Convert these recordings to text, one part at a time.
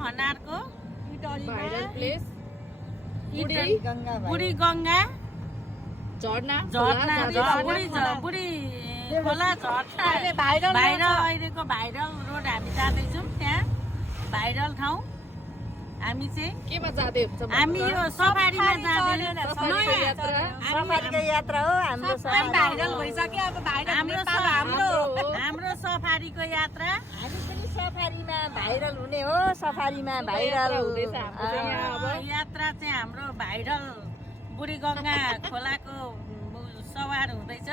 खनारको viral place बुढी गङ्गा झरना बुढी खोला झर्ना बाहिर अहिलेको भाइरल रोड हामी जाँदैछौँ। त्यहाँ भाइरल ठाउँ हामी चाहिँ केमा जाँदै हुन्छ हामी यो सफारीमा जाँदैछौँ। सफारीको यात्रा हो हाम्रो भाइरल भइसक्यो अब हाम्रो सफारीको यात्रा। हामी पनि सफारीमा भाइरल हुने हो। सफारीमा भाइरल यात्रा चाहिँ हाम्रो भाइरल बुढी गङ्गा खोलाको सवार हुँदैछ।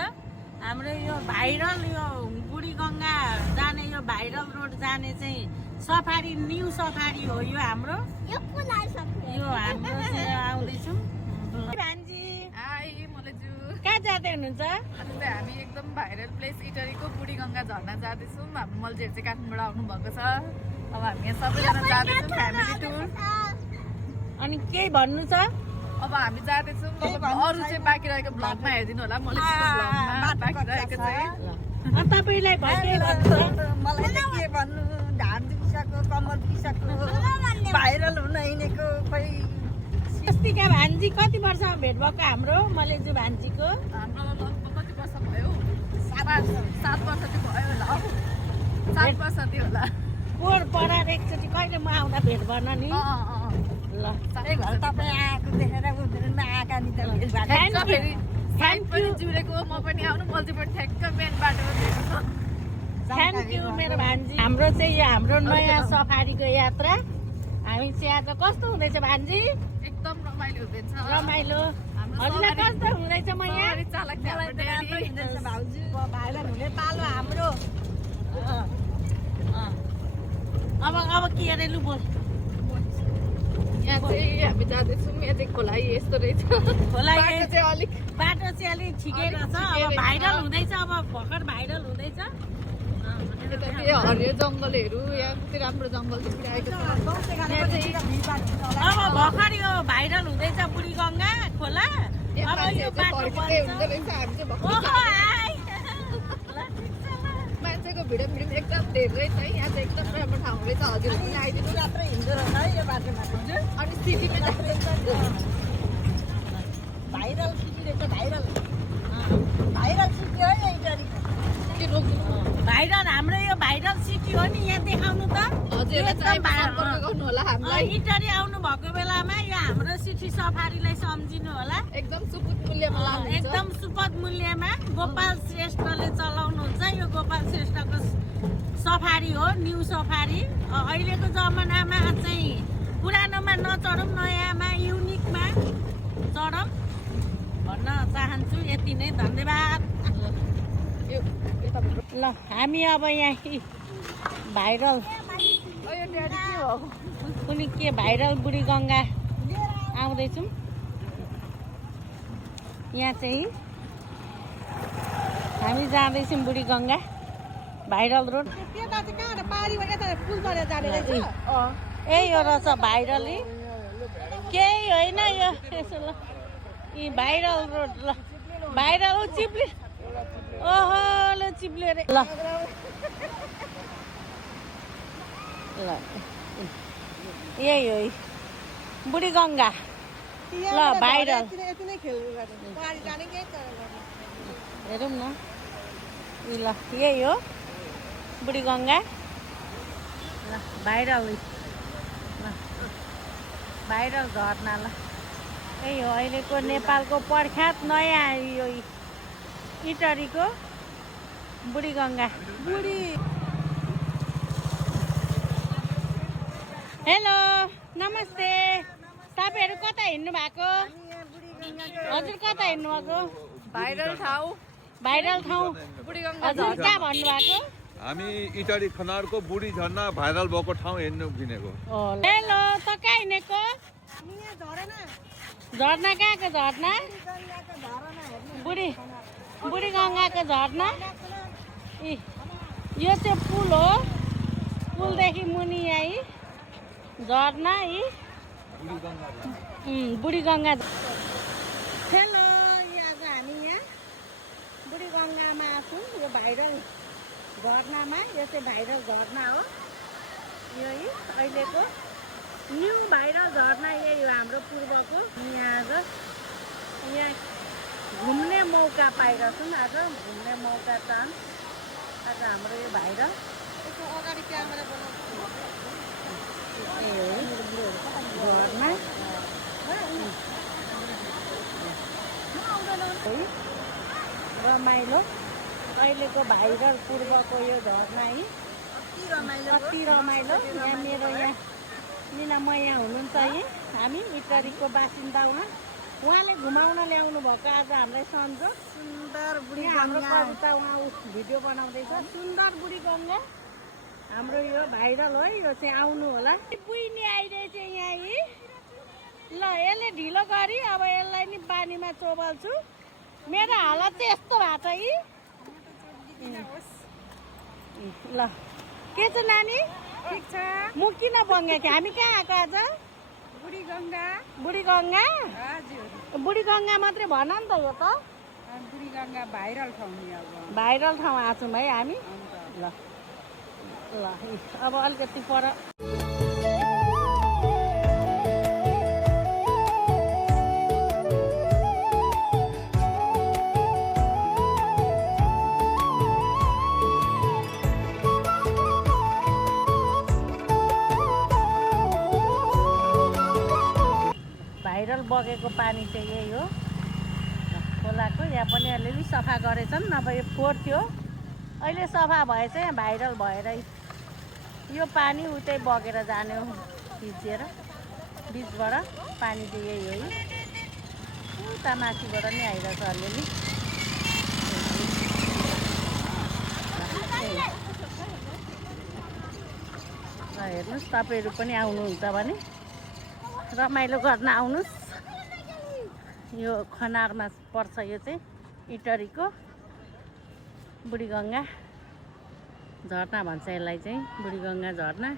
हाम्रो यो भाइरल यो बुढी गङ्गा जाने यो भाइरल रोड जाने चाहिँ सफारी न्यू सफारी हो यो हाम्रो। यो हाम्रो चाहिँ आउँदैछौँ। भान्जी कहाँ जाँदै हुनुहुन्छ? हामी एकदम भाइरल प्लेस इटरीको बुढी गङ्गा झरना जाँदैछौँ। हाम्रो मल्जीहरू चाहिँ काठमाडौँ आउनु भएको छ। अब हामी यहाँ सबैजना जाँदैछौँ फ्यामिली टुर। अनि केही भन्नु छ? अब हामी जाँदैछौँ। अरू चाहिँ बाँकी रहेको ब्लगमा हेरिदिनु होला। मल्जीको ब्लगमा बाँकी रहेको चाहिँ तपाईँलाई मलाई त के भन्नु, ढाड दुखिसक्यो, कम्मर दुखिसक्यो, भाइरल हुन हिँडेको खोइ। स्वस्तिका भान्जी कति वर्षमा भेट भएको हाम्रो मलेजु भान्जीको? हाम्रो लगभग कति वर्ष भयो? 7 वर्ष चाहिँ भयो होला। 7 वर्ष थियो होला। पोहोर परार एकचोटि कहिले म आउँदा भेट गर्न नि। ल त्यही भएर तपाईँ आएको देखेर उनीहरूमा आएका नि त भेट भएको छ। साइड पनि जुरेको म पनि आउनु मल्जी पनि ठ्याक्क मेन बाटोमा भेट्नु। थ्याङ्क यू मेरो भान्जी। हाम्रो चाहिँ यो हाम्रो नयाँ सफारीको यात्रा हामी चाहिँ आज कस्तो हुँदैछ भान्जी? एकदम रमाइलो हुँदैछ। रमाइलो हजुरलाई कस्तो हुँदैछ? म यहाँ चालक भाउजू भाइरल हुने पालो हाम्रो। अब के अरे लु बोल। यहाँ चाहिँ हामी जाँदैछौँ। यहाँ चाहिँ खोला यस्तो रहेछ। खोला बाटो चाहिँ अलिक ठिकै रहेछ। अब भाइरल हुँदैछ। अब भर्खर भाइरल हुँदैछ। हरियो जङ्गलहरू यहाँ कति राम्रो जङ्गल देखिरहेको छ। अब भर्खर यो भाइरल हुँदैछ बुढी गङ्गा खोला। अब यो बाटो मान्छेको भिडियो एकदम धेरै छ। यहाँ चाहिँ एकदम राम्रो ठाउँ रहेछ। हजुर पनि आइदिनु। यात्रा हिँड्दो रहेछ है यो बाटोमा। अनि सिटीमा भाइरल सिटी रहेछ। भाइरल सिटी हो यो इटरीको। भाइरल हाम्रो यो भाइरल सिटी हो नि। यहाँ देखाउनु त गर्नु होला हामीलाई। इटरी आउनु भएको बेलामा यो हाम्रो सिटी सफारीलाई सम्झिनु होला। एकदम सुपथ मूल्यमा लानुहुन्छ। एकदम सुपथ मूल्यमा गोपाल श्रेष्ठले चलाउनुहुन्छ। यो गोपाल श्रेष्ठको सफारी हो न्यू सफारी। अहिलेको जमानामा चाहिँ पुरानोमा नचढौँ, नयाँमा युनिकमा चढौँ भन्न चाहन्छु। यति नै, धन्यवाद। ल हामी अब यहाँ भाइरल कुनै के भाइरल बुढी गङ्गा आउँदैछौँ। यहाँ चाहिँ हामी जाँदैछौँ बुढी गङ्गा भाइरल रोड। यही हो रहेछ भाइरल। केही होइन यो यसो ल यी भाइरल रोड। ल भाइरल चिप्ली ओहो ल चिप्ले रे। ल यही हो बुढी गङ्गा। ल भाइरल हेरौँ न। ल यही हो बुढी गङ्गा। ल भाइरल भाइरल झरना। ल यही हो अहिलेको नेपालको प्रख्यात नयाँ यो इटरीको बुढी गङ्गा। हेलो नमस्ते। तपाईँहरू कता हिँड्नु भएको? हजुर कता हिँड्नु भएको? भाइरल ठाउँ बुढी गङ्गा। हजुर कहाँ भन्नुभएको? हामी इटरी खनारको बुढी झरना भाइरल भएको ठाउँ हेर्नु किनेको। हेलो त कहाँ हिँडेको? झरना कहाँको झरना? बुढी गङ्गाको झरना। यो चाहिँ पुल हो। पुलदेखि मुनि यही झरना बुढी गङ्गा। हेलो आज हामी यहाँ बुढी गङ्गामा छौँ। यो भाइरल झरनामा। यो चाहिँ भाइरल झरना हो। यो अहिलेको न्यू भाइरल झरना यही हो हाम्रो पूर्वको। यहाँ घुम्ने मौका पाइरहेछौँ आज, घुम्ने मौका छन् आज हाम्रो यो भाइरल। अगाडि क्यामेरा बनाउँछु झरना रमाइलो अहिलेको भाइरल पूर्वको यो झरना है कति रमाइलो। यहाँ मेरो यहाँ मिना म यहाँ हुनुहुन्छ है, हामी इटारीको बासिन्दा उहाँले घुमाउन ल्याउनु भएको आज हामीलाई सन्जो। सुन्दर बुढी हाम्रो कविता उहाँ भिडियो बनाउँदैछ। सुन्दर बुढी गङ्गा हाम्रो यो भाइरल हो, यो चाहिँ आउनु होला। बुइनी आइरहेछ यहाँ है। ल यसले ढिलो गरी अब यसलाई नि पानीमा चोबल्छु। मेरो हालत चाहिँ यस्तो भएको छ है। ल के छ नानी? ठिक छ। म किन बङ्गा कि हामी कहाँ आएको आज? बुढी गङ्गा। बुढी गङ्गा? हजुर बुढी गङ्गा मात्रै भन नि त यो त। बुढी गङ्गा भाइरल ठाउँ नि अब। भाइरल ठाउँ आएको छौँ है हामी। ल ल अब अलिकति पर भाइरल बगेको पानी चाहिँ यही हो खोलाको। यहाँ पनि अलिअलि सफा गरेछन्, नभए यो फोहोर थियो अहिले सफा भएछ। यहाँ भाइरल भएर यो पानी उतै बगेर जाने हो भिजेर। बिचबाट पानी चाहिँ यही हो। उता माथिबाट नि आइरहेछ अलिअलि। हेर्नुहोस् तपाईँहरू पनि आउनुहुन्छ भने रमाइलो गर्न आउनुहोस्। यो खनारमा पर्छ, यो चाहिँ इटरीको बुढी गङ्गा झरना भन्छ यसलाई चाहिँ, बुढी गङ्गा झरना।